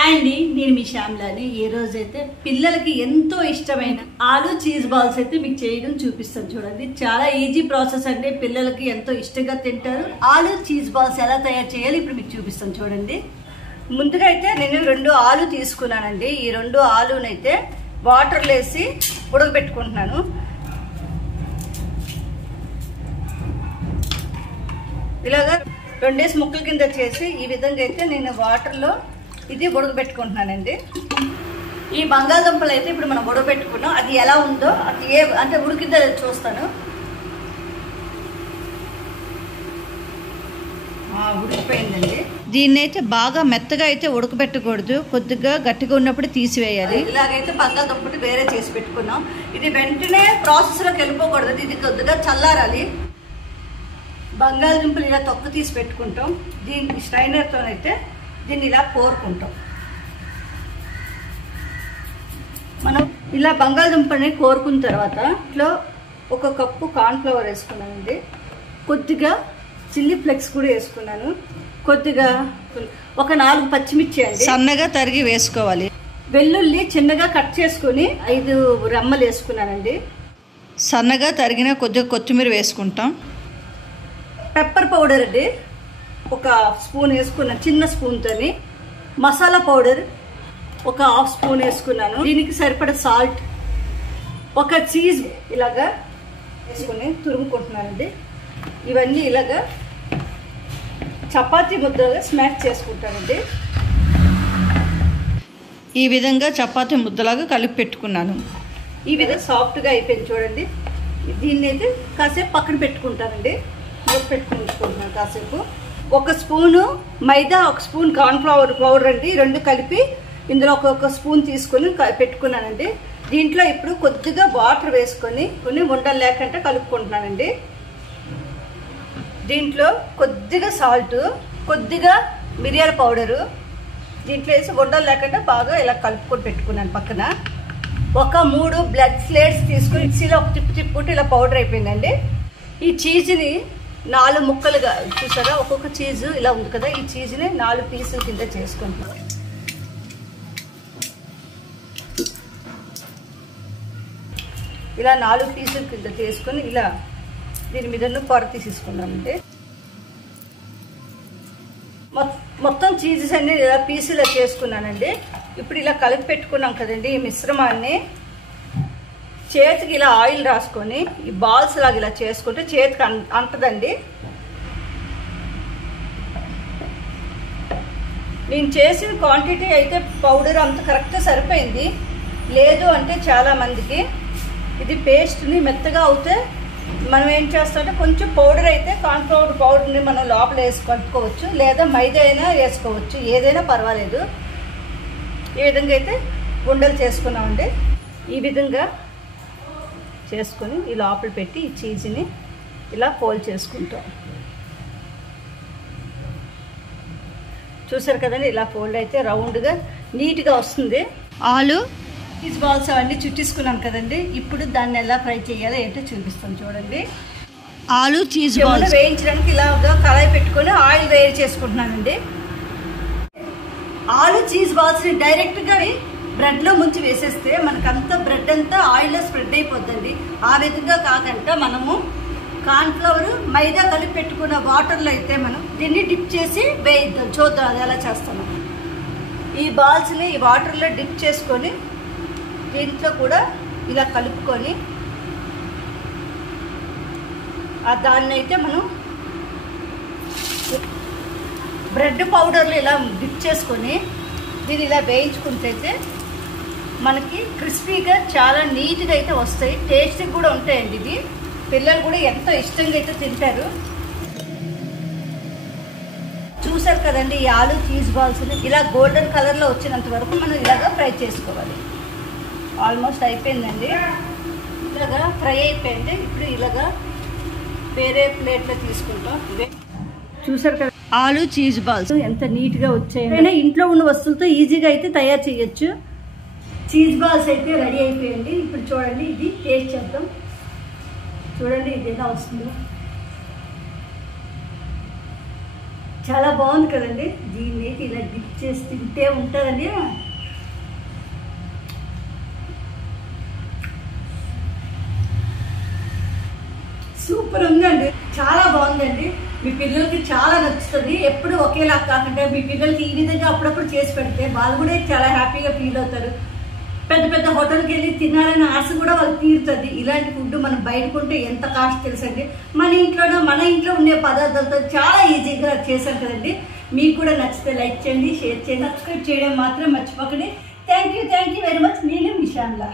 Hi అండి, నేను మీ శ్యామ్లాని. ఈ రోజు అయితే పిల్లలకి ఎంతో ఇష్టమైన ఆలు చీజ్ బాల్స్ అయితే మీకు చేయడం చూపిస్తాను. చూడండి, చాలా ఈజీ ప్రాసెస్ అండి. పిల్లలకి ఎంతో ఇష్టంగా తింటారు. ఆలు చీజ్ బాల్స్ ఎలా తయారు చేయాలి ఇప్పుడు మీకు చూపిస్తాను. చూడండి, ముందుగా అయితే నేను 2 ఆలు తీసుకున్నానండి. ఈ 2 ఆలునైతే వాటర్లో వేసి ఉడకబెట్టుకుంటున్నాను. ఇలాగా 2 ముక్కల కింద చేసి ఈ విధంగా అయితే నేను వాటర్లో ఇది ఉడకబెట్టుకుంటున్నానండి. ఈ బంగాళదుంపలు అయితే ఇప్పుడు మనం ఉడకబెట్టుకున్నాం. అది ఎలా ఉందో అది అంటే ఉడికిందో చూస్తాను. ఉడికిపోయిందండి. దీన్ని అయితే బాగా మెత్తగా అయితే ఉడకబెట్టకూడదు, కొద్దిగా గట్టిగా ఉన్నప్పుడు తీసివేయాలి. ఇలాగైతే బంగాళదుంపలు వేరే చేసి పెట్టుకున్నాం. ఇది వెంటనే ప్రాసెస్లోకి వెళ్ళిపోకూడదు, ఇది కొద్దిగా చల్లారాలి. బంగాళదుంపలు ఇలా తొక్క తీసి పెట్టుకుంటాం. దీనికి స్ట్రైనర్తోనైతే దీన్ని ఇలా కోరుకుంటాం. మనం ఇలా బంగాళదుంపని కోరుకున్న తర్వాత ఇట్లా 1 కప్పు కార్న్ఫ్లవర్ వేసుకున్నానండి. కొద్దిగా చిల్లీ ఫ్లేక్స్ కూడా వేసుకున్నాను. కొద్దిగా ఒక 4 పచ్చిమిర్చి అండి సన్నగా తరిగి వేసుకోవాలి. వెల్లుల్లి చిన్నగా కట్ చేసుకుని 5 రెమ్మలు వేసుకున్నానండి. సన్నగా తరిగిన కొద్దిగా కొత్తిమీర వేసుకుంటాం. పెప్పర్ పౌడర్ అండి 1 స్పూన్ వేసుకున్నాను, చిన్న స్పూన్తోని. మసాలా పౌడర్ 1 హాఫ్ స్పూన్ వేసుకున్నాను. దీనికి సరిపడ సాల్ట్, 1 చీజ్ ఇలాగా వేసుకుని తురుముకుంటున్నానండి. ఇవన్నీ ఇలాగా చపాతీ ముద్దగా స్మాష్ చేసుకుంటానండి. ఈ విధంగా చపాతీ ముద్దలాగా కలిపి పెట్టుకున్నాను. ఈ విధంగా సాఫ్ట్గా అయిపోయింది. చూడండి, దీన్ని అయితే కాసేపు పక్కన పెట్టుకుంటానండి. పెట్టుకుంటున్నాను కాసేపు. 1 స్పూను మైదా, 1 స్పూన్ కార్న్ఫ్లవర్ పౌడర్ అండి, 2 కలిపి ఇందులో 1 స్పూన్ తీసుకొని పెట్టుకున్నానండి. దీంట్లో ఇప్పుడు కొద్దిగా వాటర్ వేసుకొని ఉండలు లేకుండా కలుపుకుంటున్నానండి. దీంట్లో కొద్దిగా సాల్ట్, కొద్దిగా మిరియాల పౌడరు దీంట్లో వేసి ఉండలు లేకుండా బాగా ఇలా కలుపుకొని పెట్టుకున్నాను పక్కన. 3 బ్లడ్ స్లేట్స్ తీసుకుని మిక్సీలో ఒక తిప్పుకుంటే ఇలా పౌడర్ అయిపోయిందండి. ఈ చీజ్ని 4 ముక్కలుగా చూసారా, ఒక్కొక్క చీజ్ ఇలా ఉంది కదా, ఈ చీజ్ని 4 పీసుల కింద చేసుకుంటున్నాం. ఇలా 4 పీసుల కింద చేసుకొని ఇలా దీని మీద పొర తీసేసుకున్నామండి. మొత్తం చీజెస్ అన్ని ఇలా పీసులా చేసుకున్నానండి. ఇప్పుడు ఇలా కలిపి పెట్టుకున్నాం కదండి ఈ మిశ్రమాన్ని. చేతికి ఇలా ఆయిల్ రాసుకొని ఈ బాల్స్ లాగా ఇలా చేసుకుంటే చేతికి అంటదండి. నేను చేసిన క్వాంటిటీ అయితే పౌడర్ అంత కరెక్ట్గా సరిపోయింది. లేదు అంటే చాలామందికి ఇది పేస్ట్ని మెత్తగా అవుతే మనం ఏం చేస్తామంటే కొంచెం పౌడర్ అయితే కార్న్ఫ్లవర్ పౌడర్ని మనం లోపల వేసి కలుపుకోవచ్చు, లేదా మైదా అయినా వేసుకోవచ్చు, ఏదైనా పర్వాలేదు. ఈ విధంగా అయితే ఉండలు చేసుకున్నామండి. ఈ విధంగా చేసుకొని ఈ లోపల పెట్టి ఈ చీజ్ని ఇలా ఫోల్డ్ చేసుకుంటాం. చూసారు కదండి, ఇలా ఫోల్డ్ అయితే రౌండ్గా నీట్గా వస్తుంది. ఆలు చీజ్ బాల్స్ అవన్నీ చుట్టేసుకున్నాం కదండి. ఇప్పుడు దాన్ని ఎలా ఫ్రై చేయాలో ఏంటో చూపిస్తాం. చూడండి, ఆలు చీజ్ బాల్స్ వేయించడానికి ఇలాగా కళాయి పెట్టుకొని ఆయిల్ వేడి చేసుకుంటున్నానండి. ఆలు చీజ్ బాల్స్ని డైరెక్ట్గా బ్రెడ్లో ముంచి వేసేస్తే మనకంతా బ్రెడ్ అంతా ఆయిల్లో స్ప్రెడ్ అయిపోద్దండి. ఆ విధంగా కాకుండా మనము కార్న్ఫ్లవర్ మైదా కలిపి పెట్టుకున్న వాటర్లో అయితే మనం దీన్ని డిప్ చేసి వేయిద్దాం. చూద్దాం అది ఎలా చేస్తాము. ఈ బాల్స్ని ఈ వాటర్లో డిప్ చేసుకొని దీంట్లో కూడా ఇలా కలుపుకొని దాన్ని అయితే మనం బ్రెడ్ పౌడర్లు ఇలా డిప్ చేసుకొని దీన్ని ఇలా వేయించుకుంటే మనకి క్రిస్పీగా చాలా నీట్గా అయితే వస్తాయి. టేస్టీ కూడా ఉంటాయండి. ఇది పిల్లలు కూడా ఎంతో ఇష్టంగా అయితే తింటారు. చూసారు కదండి, ఈ ఆలు చీజ్ బాల్స్ని ఇలా గోల్డెన్ కలర్లో వచ్చినంత వరకు మనం ఇలాగా ఫ్రై చేసుకోవాలి. ఆల్మోస్ట్ అయిపోయిందండి, ఇలాగా ఫ్రై అయిపోయింది. ఇప్పుడు ఇలాగా వేరే ప్లేట్లో తీసుకుంటాం. చూసారు కదా ఆలు చీజ్ బాల్స్ ఎంత నీట్గా వచ్చాయి. ఇంట్లో ఉన్న వస్తువులతో ఈజీగా అయితే తయారు చేయొచ్చు. చీజ్ బాల్స్ అయితే రెడీ అయిపోయింది. ఇప్పుడు చూడండి, ఇది టేస్ట్ చేద్దాం. చూడండి ఇది ఎలా వస్తుందో. చాలా బాగుంది కదండి. దీన్ని ఇలా డిప్ చేసి తింటే ఉంటుందండి. సూపర్ ఉందండి, చాలా బాగుందండి. మీ పిల్లలకి చాలా నచ్చుతుంది. ఎప్పుడు ఒకేలా కాకుండా మీ పిల్లలకి ఈ విధంగా అప్పుడప్పుడు చేసి పెడితే వాళ్ళు కూడా చాలా హ్యాపీగా ఫీల్ అవుతారు. పెద్ద పెద్ద హోటల్కి వెళ్ళి తినాలనే ఆశ కూడా వాళ్ళకి తీరుతుంది. ఇలాంటి ఫుడ్ మనం బయట కొంటే ఎంత కాస్ట్ తెలుసండి. మన ఇంట్లో ఉండే పదార్థాలతో చాలా ఈజీగా చేశాం కదండి. మీకు కూడా నచ్చితే లైక్ చేయండి, షేర్ చేయండి, సబ్స్క్రైబ్ చేయడం మాత్రం మర్చిపోకండి. Thank you very much. నేను మిషాన్లా.